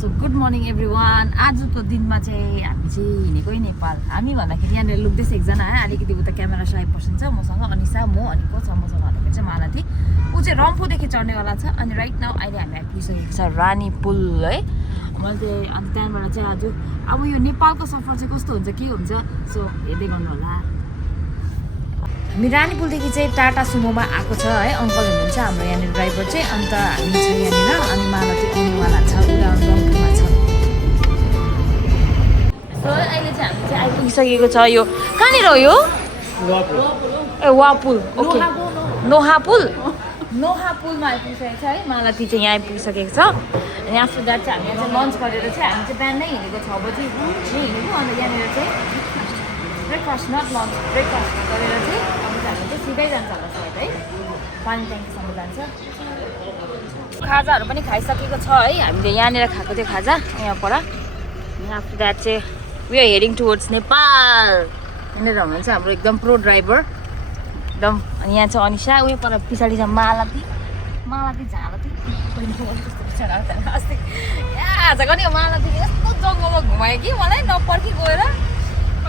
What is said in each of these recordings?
So good morning everyone. आजको दिनमा चाहिँ हामी चाहिँ हिँडेकै नेपाल। हामी भन्दाखेरि यहाँनिर लुक्दैछ एकजना है, अलिकति उता क्यामेरा साइड पर्सेन्ट छ मसँग, अनिसा म अनि को छ मसँग भन्दाखेरि चाहिँ मालती। ऊ चाहिँ रम्फूदेखि चढ्नेवाला छ। अनि राइट नाउ अहिले हामी आइपुगिसकेको छ रानी पुल है। मैले चाहिँ अनि त्यहाँबाट चाहिँ आज अब यो नेपालको सफर चाहिँ कस्तो हुन्छ के हुन्छ सो हेर्दै गर्नु होला। हामी रानी पुलदेखि चाहिँ टाटा सुमोमा आएको छ है, अङ्कल हुनुहुन्छ हाम्रो यहाँनिर ड्राइभर चाहिँ। अन्त हामी छ यहाँनिर अनि मालती आउनेवाला छ, उता रम्फूमा छ। सो अहिले चाहिँ हामी चाहिँ आइपुगिसकेको छ। यो कहाँनिर हो यो? ए वापुल, ओके नोहापुल। नोहापुलमा आइपुगिसकेको छ है। मालती चाहिँ यहाँ आइपुगिसकेको छ। अनि आफ्टर द्याट चाहिँ हामी चाहिँ लन्च गरेर चाहिँ हामी चाहिँ बिहानै हिँडेको 6 बजी हिँडेको। अन्त यहाँनिर चाहिँ ब्रेकफास्ट नट लन्च ब्रेकफास्ट गरेर चाहिँ अब चाहिँ हामी चाहिँ सिधै जान्छ होला सायद है, पानी ट्याङ्कीसम्म जान्छ। खाजाहरू पनि खाइसकेको छ है, हामीले यहाँनिर खाएको थियो खाजा यहाँ पर। आफ्टर द्याट चाहिँ we are heading towards Nepal. यहाँनिर हुनुहुन्छ हाम्रो एकदम प्रो ड्राइभर एकदम। अनि यहाँ चाहिँ अनिसा, उयो पर पछाडि छ मालती। मालती झालती अस्ति आज पनि मालतीले यस्तो जङ्गलमा घुमायो कि मलाई नपर्खी गएर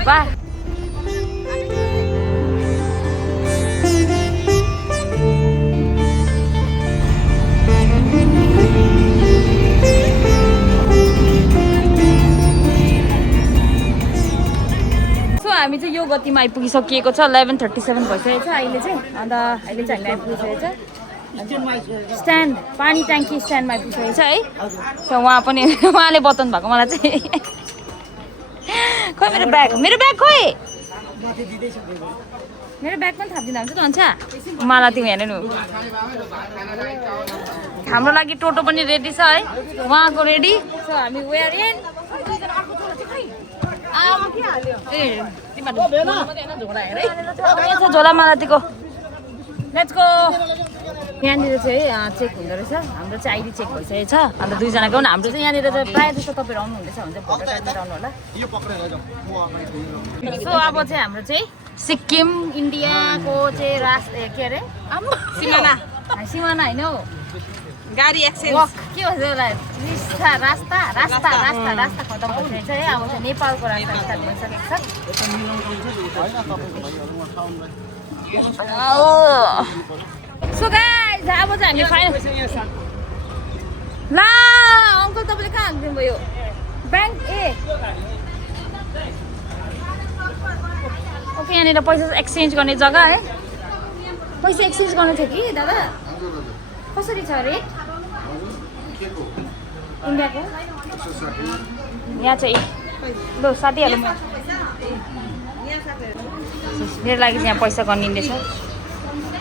बा। हामी चाहिँ यो गतिमा आइपुगिसकिएको छ। 11:37 भइसकेको छ अहिले चाहिँ। अन्त अहिले चाहिँ हामी आइपुगिसकेको छ स्ट्यान्ड, पानी ट्याङ्की स्ट्यान्डमा आइपुगिसकेको छ है। सो उहाँ पनि उहाँले बताउनु भएको मलाई चाहिँ खोइ मेरो ब्याग खोइ मेरो ब्याग पनि थापिदिँदा हुन्छ त हुन्छ। मलाई तिमी हेर्नु नि, हाम्रो लागि टोटो पनि रेडी छ है, उहाँको रेडी। सो हामी वेयर इन झोला मालतीको लेट्स गो। यहाँनिर चाहिँ चेक हुँदो रहेछ, हाम्रो चाहिँ आइडी चेक भइसकेको छ। अन्त दुईजनाको पनि हाम्रो चाहिँ यहाँनिर चाहिँ प्रायः जस्तो तपाईँहरू आउनुहुँदैछ भने चाहिँ फोटो टाइपमा आउनु होला। सो अब चाहिँ हाम्रो चाहिँ सिक्किम इन्डियाको चाहिँ के अरे सिमाना होइन हौ, गाडी एक्सचेन्ज के भन्छ त्यसलाई, रास्ता रास्ता रास्ता रास्ता खतम भइसकेको छ है। अब चाहिँ नेपालको रास्ता स्टार्ट भइसकेको छ। सो गाइज अब चाहिँ हामी फाइनल ला अङ्कल तपाईँले कहाँ हालिदिनु भयो ब्याङ्क? ए ओके, यहाँनिर पैसा एक्सचेन्ज गर्ने जग्गा है। पैसा एक्सचेन्ज गर्नु थियो कि दादा, कसरी छ रेट इन्डियाको? यहाँ चाहिँ ल साथीहरू मेरो लागि चाहिँ यहाँ पैसा गनिँदैछ।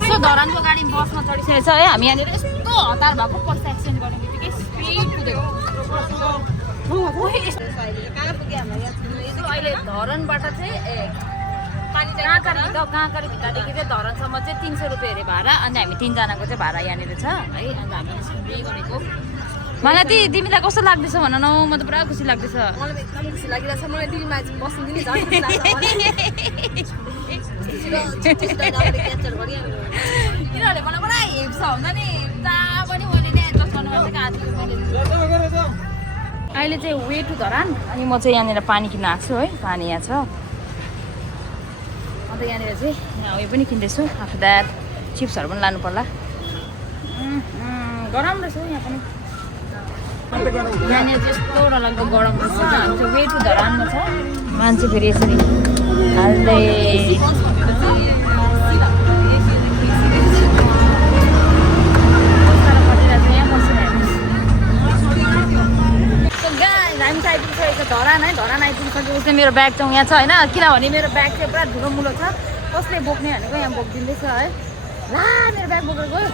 सो धरानको गाडी बसमा चढिसकेको छ है। हामी यहाँनिर यस्तो हतार भएको पैसा एक्सचेन्ज गर्ने बित्तिकै स्पिड कुदेको। अहिले धरानबाट चाहिँ काँकरी भित्तादेखि चाहिँ धरानसम्म चाहिँ 300 रुपियाँ अरे भाडा। अनि हामी 3जनाको चाहिँ भाडा यहाँनिर छ है। अन्त हामी स्पिड गरेको। मलाई तिमीलाई कस्तो लाग्दैछ भन न, म त पुरा खुसी लाग्दैछ। मलाई एकदम खुसी लागिरहेछ। मलाई दिल्लीमा बस्नु दिने झन् खुसी लाग्छ। किनभने मलाई पुरा हेप्छ हुन्छ नि, जहाँ पनि मैले नै एडजस्ट गर्नुपर्छ कि अहिले चाहिँ वे टु धरान। अनि म चाहिँ यहाँनिर पानी किन्न आएको छु है, पानी यहाँ छ। अन्त यहाँनिर चाहिँ उयो पनि किन्दैछु। आफ्टर द्याट चिप्सहरू पनि लानु पर्ला। गरम रहेछ यहाँ पनि, यहाँनिर त्यस्तो डरलाग्दो गरम रहेछ। हामी चाहिँ वे टु धरानमा छ। मान्छे फेरि यसरी हाल्दै हामी चाहिँ आइपुगिसकेको छ धरान है। धरान आइपुगिसकेपछि मेरो ब्याग चाहिँ यहाँ छ होइन, किनभने मेरो ब्याग चाहिँ पुरा ठुलो मुलो छ। कसले बोक्ने भनेको यहाँ बोकिदिँदैछ है। ला मेरो ब्याग बोकेर गयो।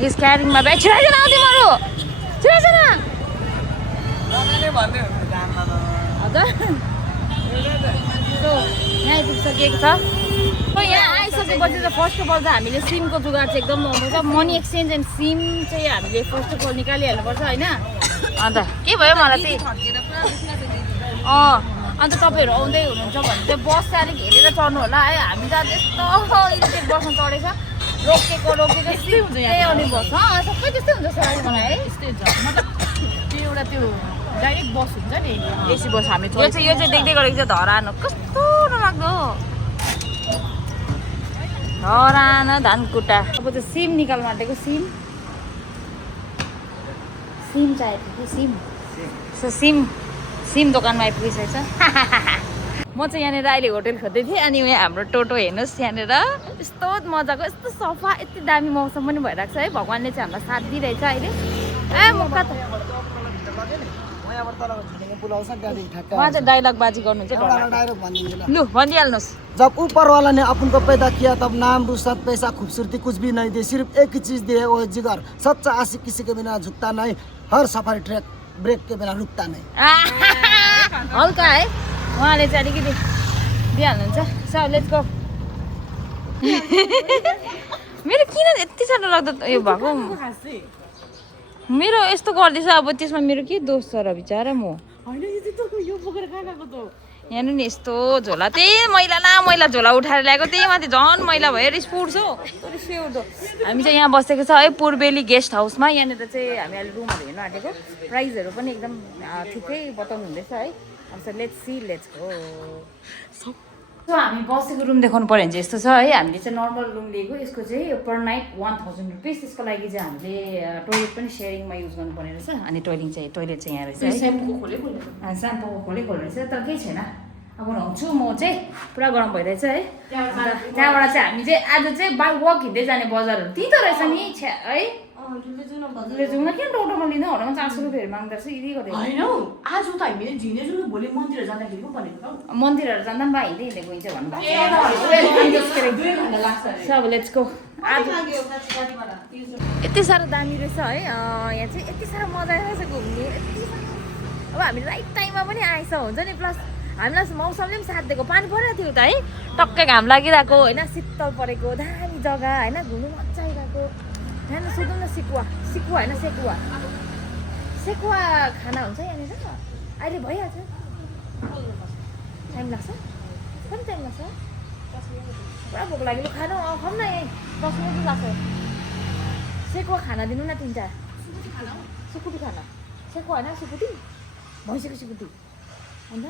हिज क्यारिङमा ब्याग छिराइदिन आउँथ्यो मरो छिराइदिन हजुर। यहाँ आइपुगिसकेको छ। यहाँ आइसकेपछि चाहिँ फर्स्ट अफ अल चाहिँ हामीले सिमको जुगाड चाहिँ एकदम गर्नुपर्छ। मनी एक्सचेन्ज एन्ड सिम चाहिँ हामीले फर्स्ट अफ अल निकालिहाल्नुपर्छ होइन। अन्त के भयो मलाई चाहिँ अन्त तपाईँहरू आउँदै हुनुहुन्छ भने चाहिँ बस चाहिँ अलिक हेरेर चढ्नु होला है। हामी त त्यस्तो इलेक्ट्रिक बसमा चढेछ, रोकेको त्यस्तै हुन्छ यहाँ आउने बस सबै त्यस्तै हुन्छ सर मलाई है। त्यस्तै हुन्छ मतलब त्यो एउटा त्यो डाइरेक्ट बस हुन्छ नि एसी बस हामी यो चाहिँ देख्दै गरेको चाहिँ धरान हो कस्तो नलाग्दो धरान धानकुटा अब चाहिँ सिम निकाल्नु आँटेको सिम चाहिएको कि सिम दोकानमा आइपुगिसकेको छ म चाहिँ यहाँनिर अहिले होटल खोज्दै थिएँ अनि यहाँ हाम्रो टोटो हेर्नुहोस् यहाँनिर यस्तो मजाको यस्तो सफा यति दामी मौसम पनि भइरहेको छ है भगवान्ले चाहिँ हामीलाई साथ दिइरहेछ अहिले उहाँ चाहिँ डायलग बाजी गर्नु चाहिँ लु भनिहाल्नुहोस् जब ऊपर वाला ने अपन को पैदा किया तब नाम रुसत पैसा खूबसूरती कुछ भी नहीं दे सिर्फ एक ही चीज दिए वो है जिगर सच्चा आशिक किसी के बिना झुकता नहीं हर सफारी ट्रैक ब्रेक के बिना रुकता नहीं हल्का है उहाँले चाहिँ अलिकति दिइहाल्नुहुन्छ सो लेट्स गो मेरो किन यति साह्रो लाग्दो यो भएको मेरो यस्तो गर्दैछ अब त्यसमा मेरो के दोष छ र बिचारा म यहाँ नि यस्तो झोला त्यही मैला न मैला झोला उठाएर ल्याएको त्यही माथि झन् मैला भयो रिस उठ्छ हामी चाहिँ यहाँ बसेको छ है पूर्वेली गेस्ट हाउसमा यहाँनिर चाहिँ हामी अहिले रुमहरू हेर्नु आँटेको प्राइजहरू पनि एकदम ठिकै बताउनु हुँदैछ है लेट्स गो सो हामी बसेको रुम देखाउनु पऱ्यो भने चाहिँ यस्तो छ है हामीले चाहिँ नर्मल रुम लिएको यसको चाहिँ पर नाइट 1000 रुपिस त्यसको लागि चाहिँ हामीले टोइलेट पनि सेयरिङमा युज गर्नुपर्ने रहेछ अनि टोइलेट चाहिँ यहाँ रहेछ स्याम्पूको खोले रहेछ तर केही छैन अब नुहाउँछु म चाहिँ पुरा गरम भइरहेछ है त्यहाँबाट चाहिँ हामी चाहिँ आज चाहिँ वक हिँड्दै जाने बजारहरू त्यही त रहेछ नि है जाउँ किन टोटोमा लिँदा होटलमा 400 रुपियाँहरू माग्दो रहेछ यदि गरेर होइन आज त हामीले झिने जुन भोलि मन्दिर जाँदाखेरि पो भनेको मन्दिरहरू जाँदा पनि हिँड्दै गइन्छ भन्नु अब लेट्स गो यति साह्रो दामी रहेछ है यहाँ चाहिँ यति साह्रो मजा आइरहेछ घुम्ने अब हामी राइट टाइममा पनि आएछ हुन्छ नि प्लस हामीलाई मौसमले पनि साथ दिएको पानी परिरहेको थियो त है टक्कै घाम लागिरहेको होइन शीतल परेको दामी जग्गा होइन घुम्नु मजा आइरहेको यहाँ सोधौँ न सेकुवा होइन सेकुवा खाना हुन्छ यहाँनिर अहिले भइहाल्छ टाइम लाग्छ कति टाइम लाग्छ पुरा भोक लाग्यो खानु खाउँ न यहीँ 10 मिनट लाग्छ सेकुवा खाना दिनु न 3-4 सिकुटी खाना सेकुवा होइन सिकुटी भैँसीको सिकुटी अन्त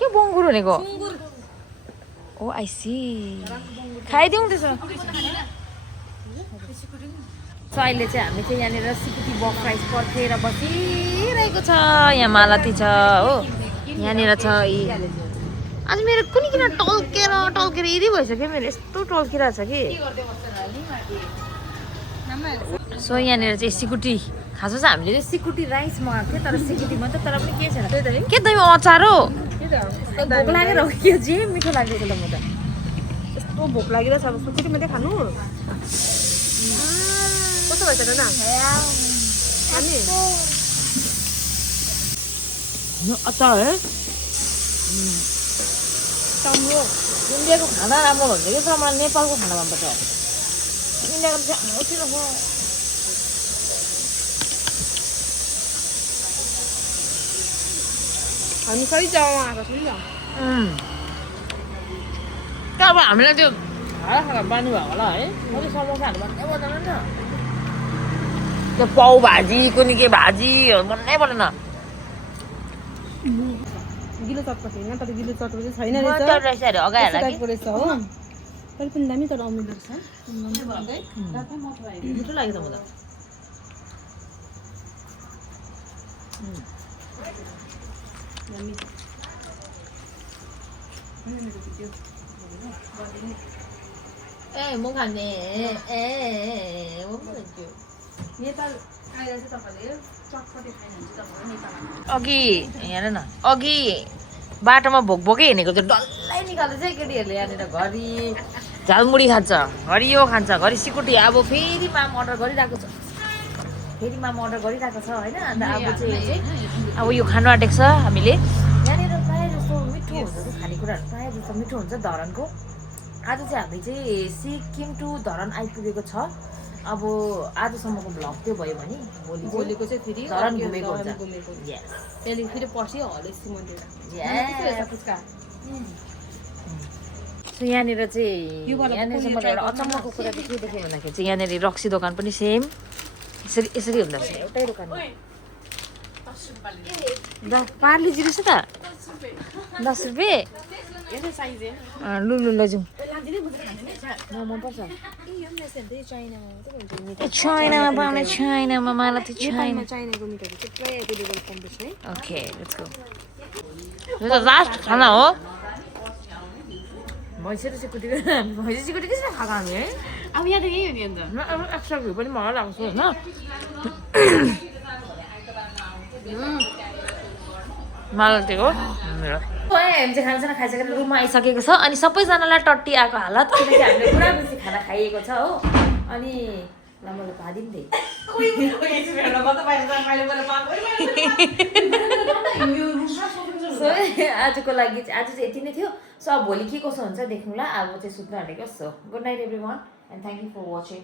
के बङ्गुर भनेको ओ आइसी खाइदिउँ त्यसो सो अहिले चाहिँ हामी चाहिँ यहाँनिर सिकुटी बक राइस पर्खेर बसिरहेको छ यहाँ मालती छ हो यहाँनिर छ आज मेरो कुनै किन टल्केर यदि भइसक्यो मेरो यस्तो टल्किरहेको छ कि सो यहाँनिर चाहिँ सिकुटी खास चाहिँ हामीले चाहिँ सिकुटी राइस मगाएको थियो तर सिकुटी मात्रै तर पनि के छैन के दही अचार हो भोक लागेर हो कि जे मिठो लाग्दैछ ल म त यस्तो भोक लागिरहेछ अब सिकुटी मात्रै खानु कस्तो भएछ न अचार है राम्रो इन्डियाको खाना राम्रो भन्छ कि मलाई नेपालको खाना मनपर्छ इन्डियाको हामी सही जग्गामा आएको छौँ नि त अब हामीलाई त्यो खाना खाना बानी भएको होला है अझै समोसाहरू भन्नै पर्दैन नि त्यो पाउ भाजी कुनै के भाजीहरू भन्नै पर्दैन गिलो चटपटी होइन तर गिलो चटपटी छैन रहेछ अरे अगाडि रहेछ हो तर पनि दामी तर अमिलो रहेछ मिठो लाग्यो त म त ए म खाने अघि हेर न अघि बाटोमा भोकै हिँडेको चाहिँ डल्लै निकाल्दैछ है केटीहरूले यहाँनिर घरि झालमुडी खान्छ घरि यो खान्छ घरि सिकुटी अब फेरि माम अर्डर गरिरहेको छ होइन अन्त अब चाहिँ अब यो खानु आँटेको छ हामीले यहाँनिर प्रायः जस्तो मिठो हुन्छ खानेकुराहरू प्रायः जस्तो मिठो हुन्छ धरानको आज चाहिँ हामी चाहिँ सिक्किम टु धरान आइपुगेको छ अब आजसम्मको भ्लग त्यो भयो भने भोलिको चाहिँ फेरि धरान घुमेको हुन्छ त्यहाँदेखि फेरि पर्सि हलेसी मन्दिर सो यहाँनिर चाहिँ यहाँनिर चाहिँ मलाई एउटा अचम्मको कुरा चाहिँ के देखेँ भन्दाखेरि चाहिँ यहाँनिर रक्सी दोकान पनि सेम यसरी हुँदो रहेछ एउटै दोकान पार्लेजी रहेछ त 10 रुपियाँ लु लु लैजाउँ मनपर्छ चाइनामा पाउने चाइनामा मलाई त चाइना ओके लेट्स गो यो त लास्ट खाना हो भैँसी सिकुटी कसरी खाएको हामी है अब यहाँ त यही हो नि अन्त एक्स्ट्रा घिउ पनि मलाई लाग्छ होइन मलाई दिएको हामी चाहिँ खानासाना खाइसकेर रुममा आइसकेको छ अनि सबैजनालाई टट्टी आएको हालत किनकि हामीले पुरा बेसी खाना खाइएको छ हो अनि ल मैले भादिम दिएँ आजको लागि आज चाहिँ यति नै थियो सो अब भोलि के कसो हुन्छ देखौँला अब चाहिँ सुत्न हालेको so good night everyone and thank you for watching